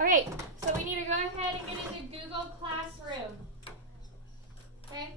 Okay, so we need to go ahead and get into Google Classroom. Okay?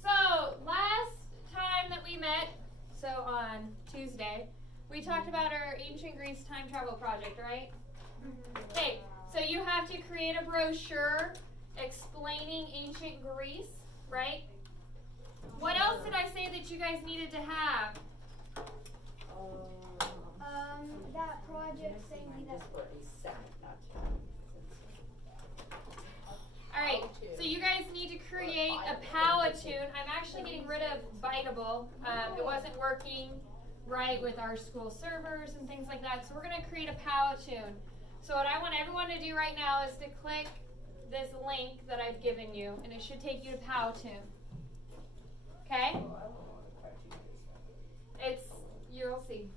So, last time that we met, so on Tuesday, we talked about our Ancient Greece time travel project, right? Okay, so you have to create a brochure explaining ancient Greece, right? What else did I say that you guys needed to have? That project thing that. Alright, so you guys need to create a Powtoon. I'm actually getting rid of Biteable. It wasn't working right with our school servers and things like that. So we're going to create a Powtoon. So what I want everyone to do right now is to click this link that I've given you, and it should take you to Powtoon. Okay? You'll see.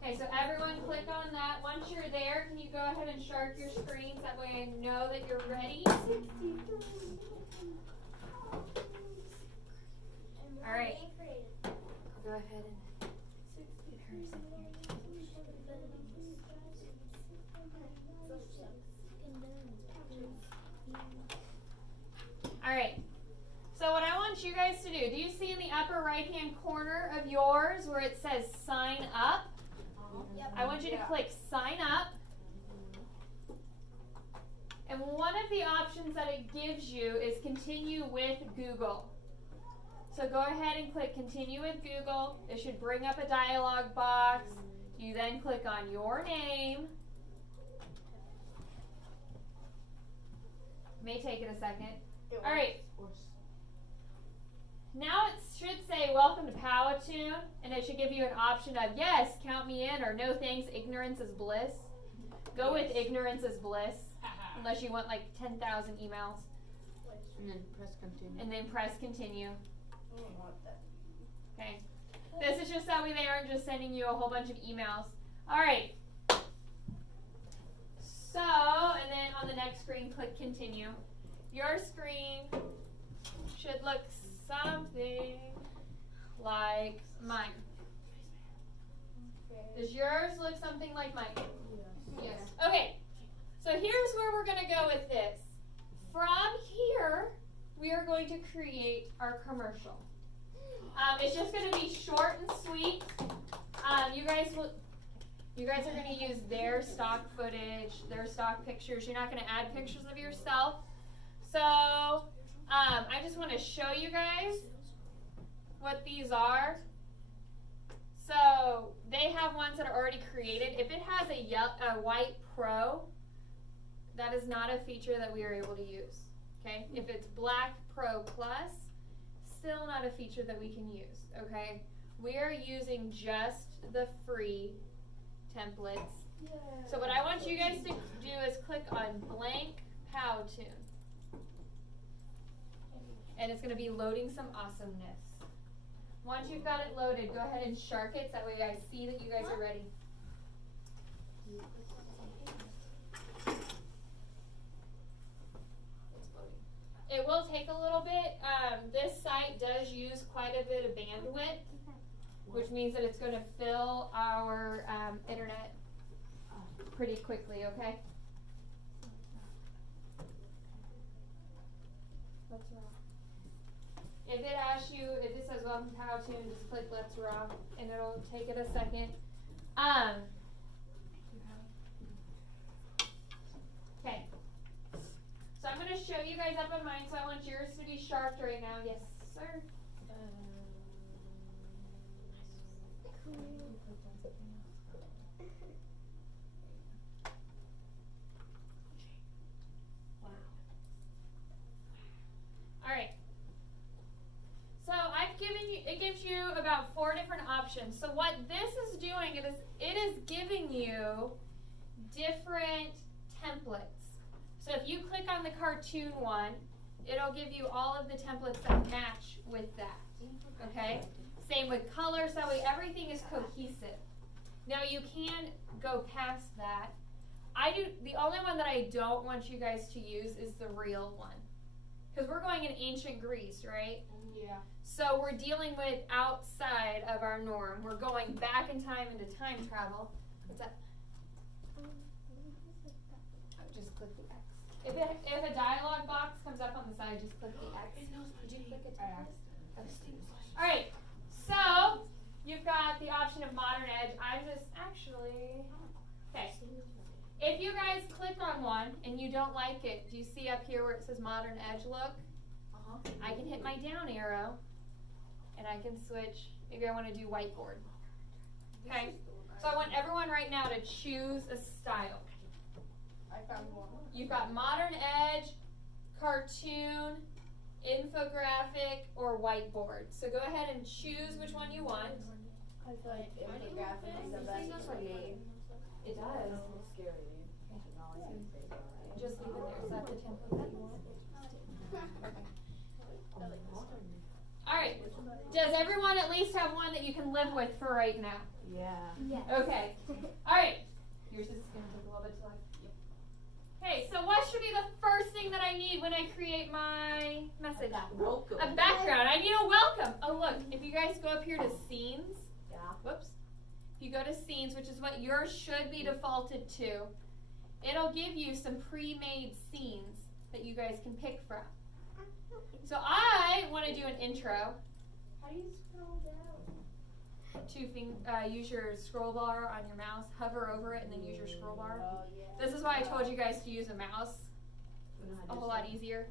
Okay, so everyone click on that. Once you're there, can you go ahead and shark your screens? That way I know that you're ready. All right. Go ahead and all right. So what I want you guys to do you see in the upper right-hand corner of yours where it says sign up? Yep. I want you to click sign up. And one of the options that it gives you is continue with Google. So go ahead and click continue with Google. It should bring up a dialog box. You then click on your name. May take it a second. All right. Now it should say welcome to Powtoon, and it should give you an option of yes, count me in, or no thanks, ignorance is bliss. Go with ignorance is bliss, unless you want like 10,000 emails. And then press continue. And then press continue. Okay. This is just that way they aren't just sending you a whole bunch of emails. All right. So, and then on the next screen, click continue. Your screen should look something like mine. Does yours look something like mine? Yes. Okay. So here's where we're going to go with this. From here, we are going to create our commercial. It's just going to be short and sweet. You guys are going to use their stock footage, their stock pictures. You're not going to add pictures of yourself. So I just want to show you guys what these are. So they have ones that are already created. If it has a white Pro, that is not a feature that we are able to use. Okay? If it's black Pro Plus, still not a feature that we can use. Okay? We are using just the free templates. So what I want you guys to do is click on blank Powtoon. And it's going to be loading some awesomeness. Once you've got it loaded, go ahead and shark it. So that way I see that you guys are ready. It will take a little bit. This site does use quite a bit of bandwidth, which means that it's going to fill our internet pretty quickly, okay? What's wrong? If it asks you, if it says welcome to Powtoon, just click let's rock, and it'll take it a second. Okay. So I'm going to show you guys up on mine, so I want yours to be sharped right now. Yes, sir. Wow. All right. So I've given you, it gives you about 4 different options. So what this is doing, it is giving you different templates. So if you click on the cartoon one, it'll give you all of the templates that match with that. Okay? Same with colors, that way everything is cohesive. Now you can go past that. The only one that I don't want you guys to use is the real one. Because we're going in ancient Greece, right? Yeah. So we're dealing with outside of our norm. We're going back in time into time travel. What's that? If a dialog box comes up on the side, just click the X. Did you click a text? All right. So you've got the option of modern edge. I'm just actually okay. If you guys click on one and you don't like it, do you see up here where it says modern edge look? I can hit my down arrow and I can switch. Maybe I want to do whiteboard. Okay. So I want everyone right now to choose a style. I found one. You've got modern edge, cartoon, infographic, or whiteboard. So go ahead and choose which one you want. I feel like infographic is the best name. It does. Just leave it there. Is that the template that you want? Alright. Does everyone at least have one that you can live with for right now? Yeah. Yes. Okay. Alright. Yours is going to take a little bit to like. Okay, so what should be the first thing that I need when I create my message? Welcome. A background. I need a welcome. Oh, look. If you guys go up here to scenes. Yeah. Whoops. If you go to scenes, which is what yours should be defaulted to, it'll give you some pre-made scenes that you guys can pick from. So I want to do an intro. How do you scroll down? Use your scroll bar on your mouse, hover over it, and then use your scroll bar. Oh, yeah. This is why I told you guys to use a mouse. It's a whole lot easier.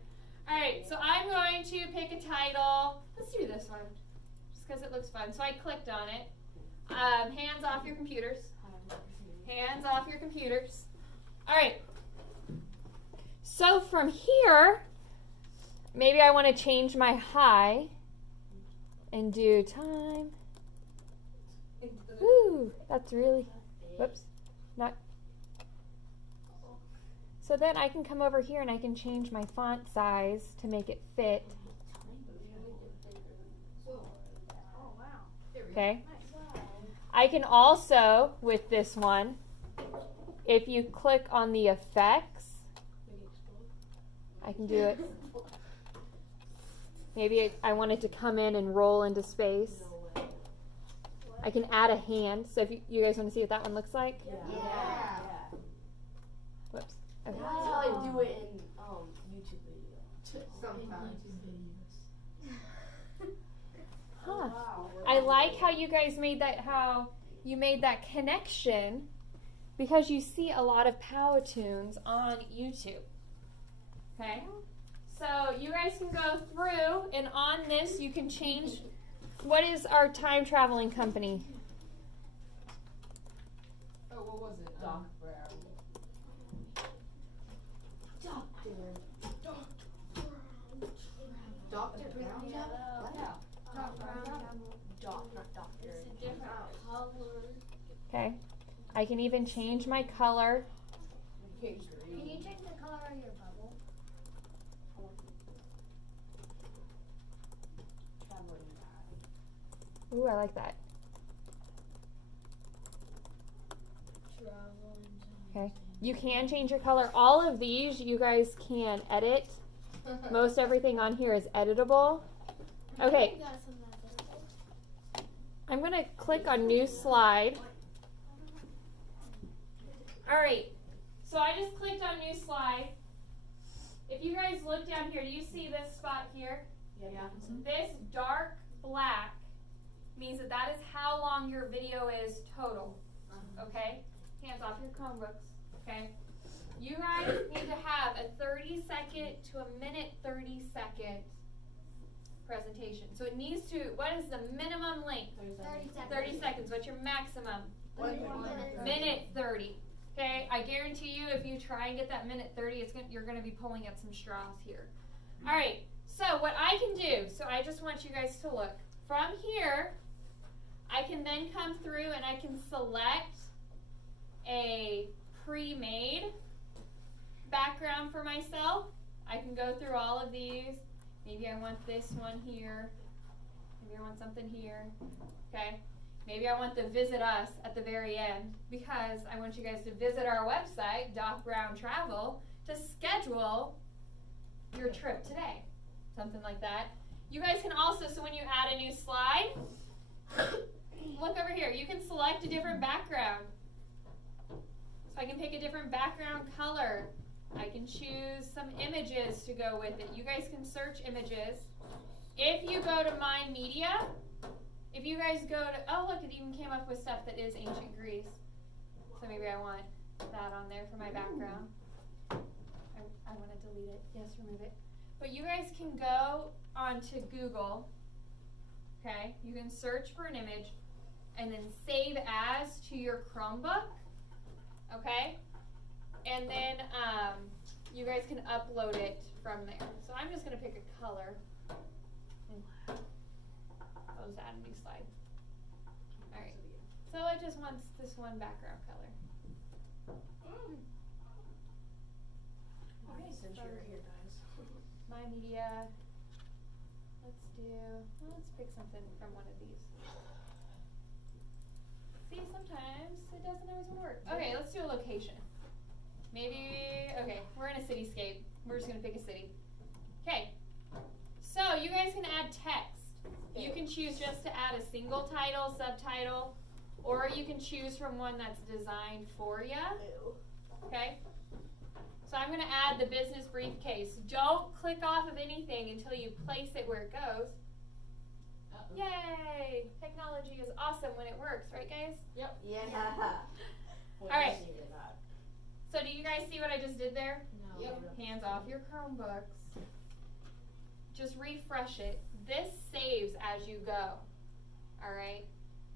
Alright, so I'm going to pick a title. Let's do this one, just because it looks fun. So I clicked on it. Hands off your computers. Hands off your computers. Alright. So from here, maybe I want to change my high and do time. Woo, that's really, whoops, not. So then I can come over here and I can change my font size to make it fit. Okay. I can also, with this one, if you click on the effects, I can do it. Maybe I want it to come in and roll into space. I can add a hand. So if you guys want to see what that one looks like? Yeah. Whoops. Okay. That's how I do it in YouTube videos. Sometimes. Huh. I like how you guys made that, how you made that connection, because you see a lot of Powtoons on YouTube. Okay? So you guys can go through, and on this you can change. What is our time traveling company? Oh, what was it? Doc Brown. Dr. Brown? Yeah. Doc Brown. Doc, not doctor. It's a different color. Okay. I can even change my color. Can you change the color of your bubble? Ooh, I like that. Okay. You can change your color. All of these you guys can edit. Most everything on here is editable. Okay. I'm going to click on new slide. Alright. So I just clicked on new slide. If you guys look down here, do you see this spot here? Yeah. This dark black means that that is how long your video is total. Okay? Hands off your Chromebooks. Okay? You guys need to have a 30-second to a minute 30-second presentation. So it needs to, what is the minimum length? 30 seconds. 30 seconds. What's your maximum? 1 minute. Minute 30. Okay? I guarantee you if you try and get that minute 30, you're going to be pulling at some straws here. All right. So what I can do, so I just want you guys to look. From here, I can then come through and I can select a pre-made background for myself. I can go through all of these. Maybe I want this one here. Maybe I want something here. Okay. Maybe I want the visit us at the very end because I want you guys to visit our website, Doc Brown Travel, to schedule your trip today. Something like that. You guys can also, so when you add a new slide, look over here. You can select a different background. So I can pick a different background color. I can choose some images to go with it. You guys can search images. If you go to My Media, if you guys go to, oh look, it even came up with stuff that is ancient Greece. So maybe I want that on there for my background. I want to delete it. Yes, remove it. But you guys can go onto Google, okay? You can search for an image and then save as to your Chromebook, okay? And then you guys can upload it from there. So I'm just going to pick a color. I'll just add a new slide. All right. So it just wants this one background color. Okay, since you're here, guys. My Media. Let's pick something from one of these. See, sometimes it doesn't always work. Okay, let's do a location. Maybe, okay, we're in a cityscape. We're just gonna pick a city. Okay, so you guys can add text. You can choose just to add a single title, subtitle, or you can choose from one that's designed for you. Okay? So I'm going to add the business briefcase. Don't click off of anything until you place it where it goes. Yay! Technology is awesome when it works, right guys? Yep. Yeah. All right. So do you guys see what I just did there? No. Yep. Hands off your Chromebooks. Just refresh it. This saves as you go. All right?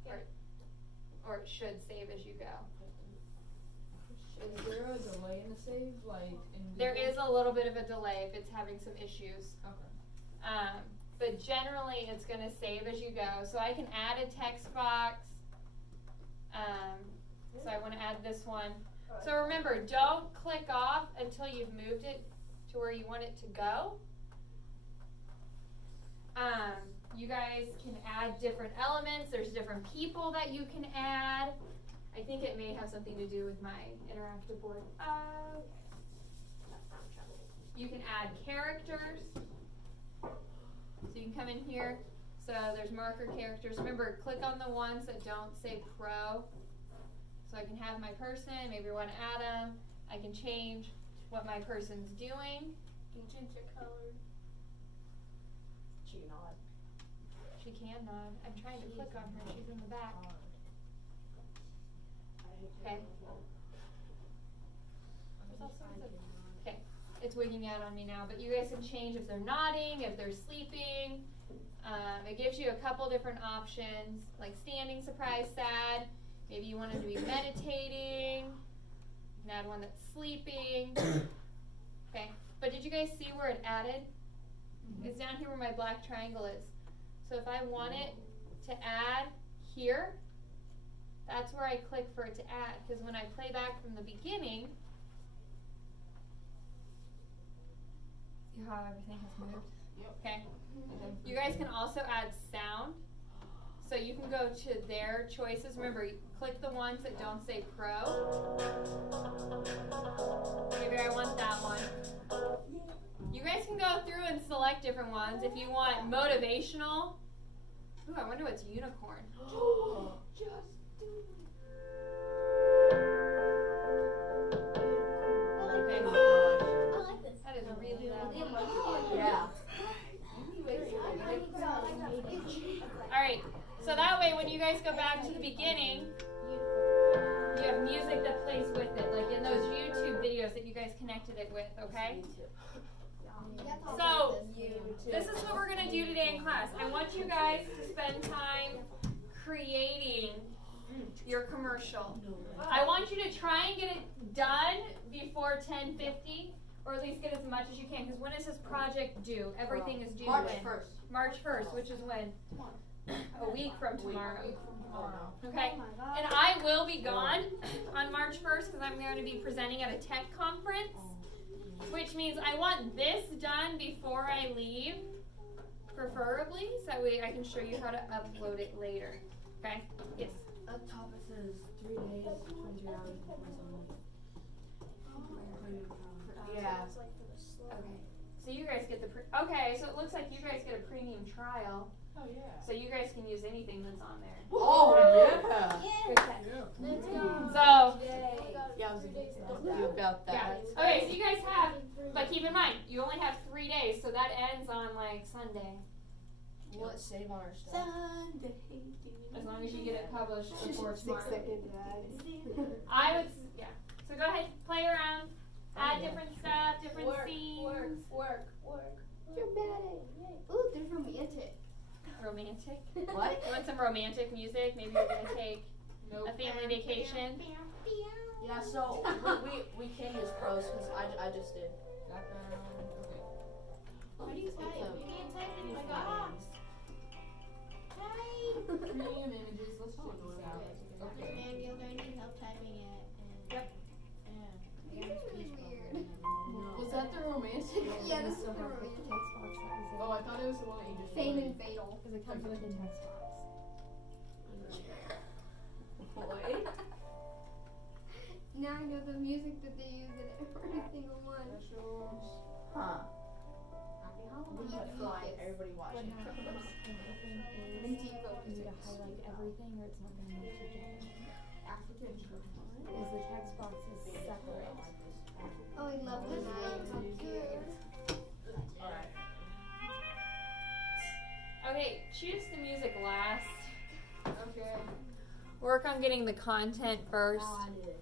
Or it should save as you go. Is there a delay in the save, like in There is a little bit of a delay if it's having some issues. Okay. But generally it's going to save as you go. So I can add a text box. So I want to add this one. So remember, don't click off until you've moved it to where you want it to go. You guys can add different elements. There's different people that you can add. I think it may have something to do with my interactive board. You can add characters. So you can come in here. So there's marker characters. Remember, click on the ones that don't say pro. So I can have my person, maybe I want to add them. I can change what my person's doing. You can change the color. She nod. She can nod. I'm trying to click on her. She's in the back. Okay. Okay. It's wigging out on me now, but you guys can change if they're nodding, if they're sleeping. It gives you a couple different options, like standing, surprised, sad. Maybe you want them to be meditating. You can add one that's sleeping. Okay. But did you guys see where it added? Mm-hmm. It's down here where my black triangle is. So if I want it to add here, that's where I click for it to add. Because when I play back from the beginning, see how everything has moved? Yep. Okay. You guys can also add sound. So you can go to their choices. Remember, click the ones that don't say pro. Maybe I want that one. You guys can go through and select different ones. If you want motivational. Ooh, I wonder what's unicorn. Just do Okay. I like this. That is really loud. Yeah. Alright, so that way when you guys go back to the beginning, you have music that plays with it, like in those YouTube videos that you guys connected it with, okay? So, this is what we're going to do today in class. I want you guys to spend time creating your commercial. I want you to try and get it done before 10:50, or at least get as much as you can, because when is this project due? Everything is due March when? 1st. March 1st, which is when? A week from tomorrow. Okay? Oh my God. And I will be gone on March 1st because I'm going to be presenting at a tech conference, which means I want this done before I leave, preferably, so that way I can show you how to upload it later. Okay? Yes? Up top it says 3 days, 23 hours, Yeah. Okay. So you guys get the okay, so it looks like you guys get a premium trial. Oh yeah. So you guys can use anything that's on there. Oh yeah. Good catch. Let's go. So, Yeah, I was thinking about that. okay, so you guys have, but keep in mind, you only have 3 days, so that ends on like Sunday. Will it save on our stuff? Sunday. As long as you get it published before 6 tomorrow. seconds ads. I would, yeah. So go ahead, play around, add different stuff, different scenes. Work. You're bad at it. Ooh, there's romantic. Romantic. What? You want some romantic music? Maybe you're gonna take Nope. a family vacation. Yeah, so we can use pros because I just did. Background. Okay. What do you type? You can't type in my box. Premium images. Let's check this out. Okay. Maybe you're gonna need help typing it. Yep. This is really weird. Was that the romantic? Yeah, this is the romantic. Oh, I thought it was the one that you just Fame wanted. and fatal. Because it comes with a text box. Boy. Now I know the music that they use in every single one. Huh. The fly. Everybody What watching. happens if the thing is And deep you need to highlight everything or it's not going to let you get it. African. Is the text box is separate. Oh, I love this one. So cute. Alright. Okay, choose the music last. Okay. Work on getting the content first. Got it.